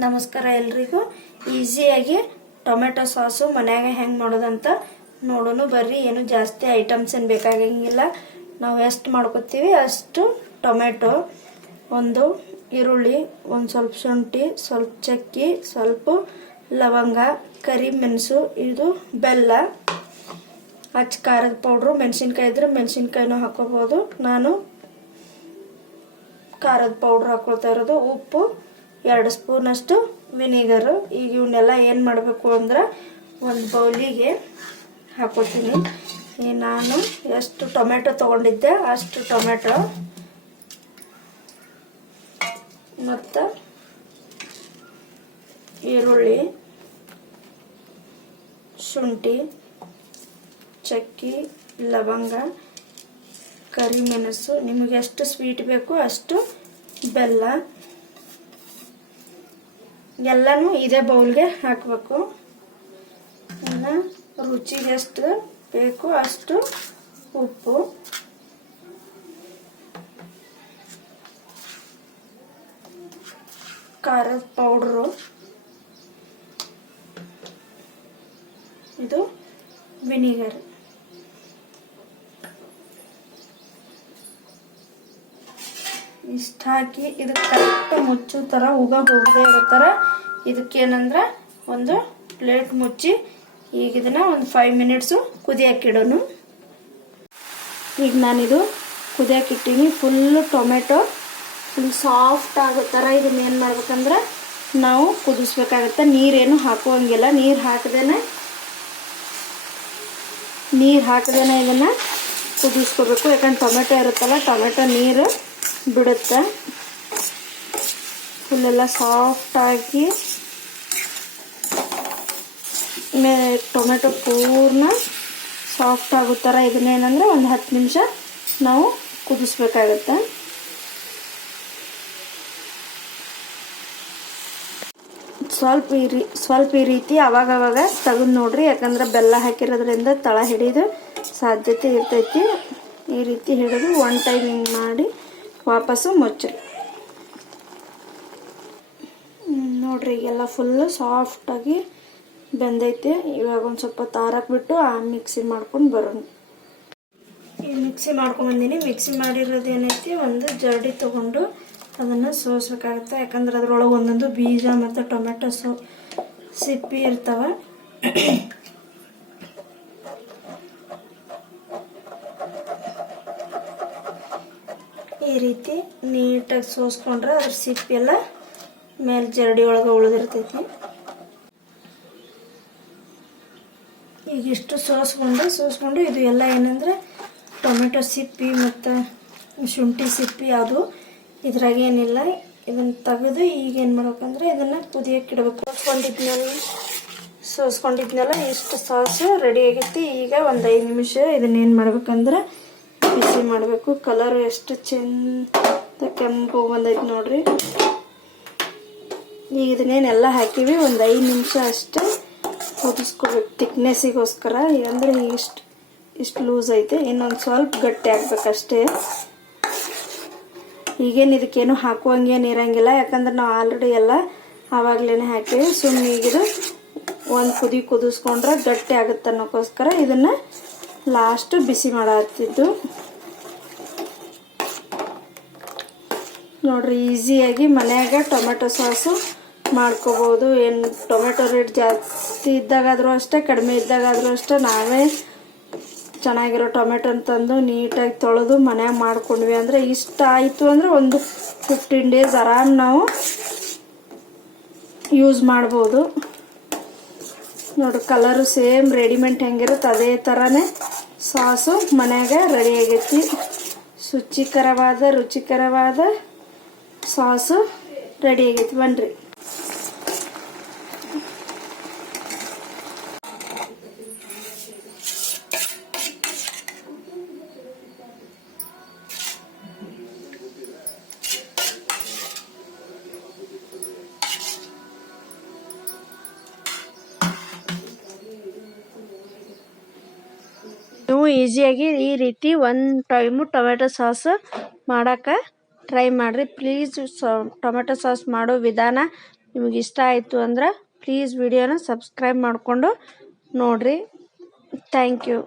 ನಮಸ್ಕಾರ ಎಲ್ರಿಗೂ. ಈಸಿಯಾಗಿ ಟೊಮೆಟೊ ಸಾಸು ಮನ್ಯಾಗ ಹೆಂಗೆ ಮಾಡೋದಂತ ನೋಡೋಣ. ಬರ್ರಿ, ಏನು ಜಾಸ್ತಿ ಐಟಮ್ಸ್ ಏನು ಬೇಕಾಗಂಗಿಲ್ಲ. ನಾವು ಎಷ್ಟು ಮಾಡ್ಕೊತೀವಿ ಅಷ್ಟು ಟೊಮೆಟೊ, ಒಂದು ಈರುಳ್ಳಿ, ಒಂದು ಸ್ವಲ್ಪ ಶುಂಠಿ, ಸ್ವಲ್ಪ ಚಕ್ಕಿ, ಸ್ವಲ್ಪ ಲವಂಗ, ಕರಿಮೆಣಸು, ಇದು ಬೆಲ್ಲ ಹಚ್ಚ ಖಾರದ ಪೌಡ್ರು, ಮೆಣಸಿನ್ಕಾಯಿ ಇದ್ರೆ ಮೆಣಸಿನ್ಕಾಯಿನೂ ಹಾಕೋಬೋದು. ನಾನು ಖಾರದ ಪೌಡ್ರ್ ಹಾಕೊಳ್ತಾ ಇರೋದು. ಉಪ್ಪು ಎರಡು ಸ್ಪೂನಷ್ಟು ವಿನಿಗರು. ಈಗ ಇವನ್ನೆಲ್ಲ ಏನು ಮಾಡಬೇಕು ಅಂದ್ರೆ ಒಂದು ಬೌಲಿಗೆ ಹಾಕೋತೀನಿ. ಈ ನಾನು ಎಷ್ಟು ಟೊಮೆಟೊ ತೊಗೊಂಡಿದ್ದೆ ಅಷ್ಟು ಟೊಮೆಟೊ. ಮತ್ತು ಈರುಳ್ಳಿ, ಶುಂಠಿ, ಚಕ್ಕಿ, ಲವಂಗ, ಕರಿಮೆಣಸು. ನಿಮಗೆ ಎಷ್ಟು ಸ್ವೀಟ್ ಬೇಕು ಅಷ್ಟು ಬೆಲ್ಲ. ಎಲ್ಲನೂ ಇದೇ ಬೌಲ್ಗೆ ಹಾಕಬೇಕು. ಇನ್ನು ರುಚಿಗೆ ಎಷ್ಟು ಬೇಕು ಅಷ್ಟು ಉಪ್ಪು. ಖಾರದ ಪೌಡ್ರು. ಇದು ವಿನಿಗರ್. ಇಷ್ಟು ಹಾಕಿ ಇದಕ್ಕೆ ಕರೆಕ್ಟ್ ಮುಚ್ಚೋ ಥರ ಉಗ ಹೋಗದೆ ಇರೋ ಥರ ಇದಕ್ಕೇನಂದ್ರೆ ಒಂದು ಪ್ಲೇಟ್ ಮುಚ್ಚಿ ಈಗ ಇದನ್ನ ಒಂದು ಫೈವ್ ಮಿನಿಟ್ಸು ಕುದಿಯಾಕಿಡೋನು ಈಗ ನಾನಿದು ಕುದಿಯಾಕಿಟ್ಟೀನಿ ಫುಲ್ಲು ಟೊಮೆಟೊ ಫುಲ್ ಸಾಫ್ಟ್ ಆಗೋ ಥರ ಇದನ್ನ ಏನು ಮಾಡ್ಬೇಕಂದ್ರೆ ನಾವು ಕುದಿಸ್ಬೇಕಾಗತ್ತೆ. ನೀರೇನು ಹಾಕುವಂಗಿಲ್ಲ. ನೀರು ಹಾಕದೇನೆ ನೀರು ಹಾಕದೇನೆ ಇದನ್ನು ಕುದಿಸ್ಕೋಬೇಕು. ಯಾಕಂದ್ರೆ ಟೊಮೆಟೊ ಇರುತ್ತಲ್ಲ ಟೊಮೆಟೊ ನೀರು ಬಿಡುತ್ತೆ. ಫುಲ್ಲೆಲ್ಲ ಸಾಫ್ಟಾಗಿ ಮೇ ಟೊಮೆಟೊ ಪೂರ್ಣ ಸಾಫ್ಟ್ ಆಗೋ ಥರ ಇದನ್ನೇನಂದ್ರೆ ಒಂದು ಹತ್ತು ನಿಮಿಷ ನಾವು ಕುದಿಸ್ಬೇಕಾಗತ್ತೆ. ಸ್ವಲ್ಪ ಈ ರೀ, ಸ್ವಲ್ಪ ಈ ರೀತಿ ಅವಾಗವಾಗ ತೆಗೆದು ನೋಡ್ರಿ, ಯಾಕಂದ್ರೆ ಬೆಲ್ಲ ಹಾಕಿರೋದ್ರಿಂದ ತಳ ಹಿಡಿದು ಸಾಧ್ಯತೆ ಇರ್ತೈತಿ. ಈ ರೀತಿ ಹಿಡಿದು ಒನ್ ಟೈಮಿಂಗ್ ಮಾಡಿ ವಾಪಸ್ಸು ಮುಚ್ಚಿರಿ ನೋಡ್ರಿ, ಈಗೆಲ್ಲ ಫುಲ್ಲು ಸಾಫ್ಟಾಗಿ ಬೆಂದೈತೆ. ಇವಾಗ ಒಂದು ಸ್ವಲ್ಪ ತಾರಕ್ಕೆ ಬಿಟ್ಟು ಆ ಮಿಕ್ಸಿ ಮಾಡ್ಕೊಂಡು ಬರೋಣ. ಈ ಮಿಕ್ಸಿ ಮಾಡ್ಕೊಂಬಂದಿನಿ ಮಿಕ್ಸಿ ಮಾಡಿರೋದು ಏನೈತಿ? ಒಂದು ಜರಡಿ ತೊಗೊಂಡು ಅದನ್ನು ಸೋಸ್ಬೇಕಾಗುತ್ತೆ ಯಾಕಂದ್ರೆ ಅದ್ರೊಳಗೆ ಒಂದೊಂದು ಬೀಜ ಮತ್ತು ಟೊಮೆಟೊ ಸೊ ಸಿಪ್ಪಿ ಇರ್ತವೆ. ಈ ರೀತಿ ನೀಟಾಗಿ ಸೋಸ್ಕೊಂಡ್ರೆ ಅದ್ರ ಸಿಪ್ಪಿ ಎಲ್ಲ ಮೇಲೆ ಜರಡಿ ಒಳಗೆ ಉಳಿದಿರ್ತೈತಿ. ಈಗ ಇಷ್ಟು ಸೋಸ್ಕೊಂಡು ಸೋಸ್ಕೊಂಡು ಇದು ಎಲ್ಲ ಏನಂದ್ರೆ ಟೊಮೆಟೊ ಸಿಪ್ಪಿ ಮತ್ತು ಶುಂಠಿ ಸಿಪ್ಪಿ ಅದು ಇದ್ರಾಗೇನಿಲ್ಲ ಇದನ್ನು ತೆಗೆದು ಈಗ ಏನು ಮಾಡ್ಬೇಕಂದ್ರೆ ಇದನ್ನು ಕುದಿಯಕ್ಕೆ ಇಡಬೇಕು. ಸೋಸ್ಕೊಂಡಿದ್ನೆಲ್ಲ ಸೋಸ್ಕೊಂಡಿದ್ನೆಲ್ಲ, ಇಷ್ಟು ಸಾಸು ರೆಡಿ ಆಗೈತಿ ಈಗ ಒಂದು ಐದು ನಿಮಿಷ ಇದನ್ನೇನು ಮಾಡ್ಬೇಕಂದ್ರೆ ಬಿಸಿ ಮಾಡಬೇಕು. ಕಲರ್ ಎಷ್ಟು ಚೆಂದ ಕೆಂಪು ಬಂದೈತೆ ನೋಡ್ರಿ. ಈಗ ಇದನ್ನೇನೆಲ್ಲ ಹಾಕಿವಿ, ಒಂದು ಐದು ನಿಮಿಷ ಅಷ್ಟೇ ಕುದಿಸ್ಕೋಬೇಕು ತಿಕ್ನೆಸ್ಸಿಗೋಸ್ಕರ ಅಂದರೆ ಇಷ್ಟು ಇಷ್ಟು ಲೂಸ್ ಐತೆ. ಇನ್ನೊಂದು ಸ್ವಲ್ಪ ಗಟ್ಟಿ ಆಗ್ಬೇಕಷ್ಟೇ ಈಗೇನು ಇದಕ್ಕೇನು ಹಾಕುವಂಗೇನು ಇರಂಗಿಲ್ಲ ಯಾಕಂದ್ರೆ ನಾವು ಆಲ್ರೆಡಿ ಎಲ್ಲ ಆವಾಗಲೇ ಹಾಕಿವಿ. ಸುಮ್ಮನೆ ಈಗಿದು ಒಂದು ಕುದಿ ಕುದಿಸ್ಕೊಂಡ್ರೆ ಗಟ್ಟಿ ಆಗುತ್ತೆ ಅನ್ನೋಕ್ಕೋಸ್ಕರ ಇದನ್ನು ಲಾಸ್ಟು ಬಿಸಿ ಮಾಡತ್ತಿದ್ದು ನೋಡ್ರಿ ಈಸಿಯಾಗಿ ಮನೆಯಾಗ ಟೊಮೆಟೊ ಸಾಸು ಮಾಡ್ಕೋಬೋದು. ಏನು ಟೊಮೆಟೊ ರೇಟ್ ಜಾಸ್ತಿ ಇದ್ದಾಗಾದರೂ ಅಷ್ಟೇ, ಕಡಿಮೆ ಇದ್ದಾಗಾದರೂ ಅಷ್ಟೇ, ನಾವೇ ಚೆನ್ನಾಗಿರೋ ಟೊಮೆಟೊನ ತಂದು ನೀಟಾಗಿ ತೊಳೆದು ಮನೆಯಾಗ ಮಾಡ್ಕೊಂಡ್ವಿ ಅಂದರೆ ಇಷ್ಟ ಆಯಿತು ಅಂದರೆ ಒಂದು ಫಿಫ್ಟೀನ್ ಡೇಸ್ ಆರಾಮ್ ನಾವು ಯೂಸ್ ಮಾಡ್ಬೋದು. ನೋಡ್ರಿ ಕಲರು ಸೇಮ್ ರೆಡಿಮೆಂಟ್ ಹೆಂಗಿರುತ್ತೆ, ಅದೇ ಥರನೇ ಸಾಸು ಮನೆಯಾಗ ರೆಡಿ ಆಗೈತಿ. ಶುಚಿಕರವಾದ, ರುಚಿಕರವಾದ ಸಾಸು ರೆಡಿ ಆಗೈತಿ. ಬನ್ರಿ. ನೀವು ಈಸಿಯಾಗಿ ಈ ರೀತಿ ಒಂದು ಟೈಮು ಟೊಮೆಟೊ ಸಾಸ್ ಮಾಡೋಕ್ಕೆ ಟ್ರೈ ಮಾಡಿರಿ. ಪ್ಲೀಸ್ ಟೊಮೆಟೊ ಸಾಸ್ ಮಾಡೋ ವಿಧಾನ ನಿಮಗೆ ಇಷ್ಟ ಆಯಿತು ಅಂದ್ರೆ ಪ್ಲೀಸ್ ವಿಡಿಯೋನ ಸಬ್ಸ್ಕ್ರೈಬ್ ಮಾಡಿಕೊಂಡು ನೋಡಿರಿ. Thank you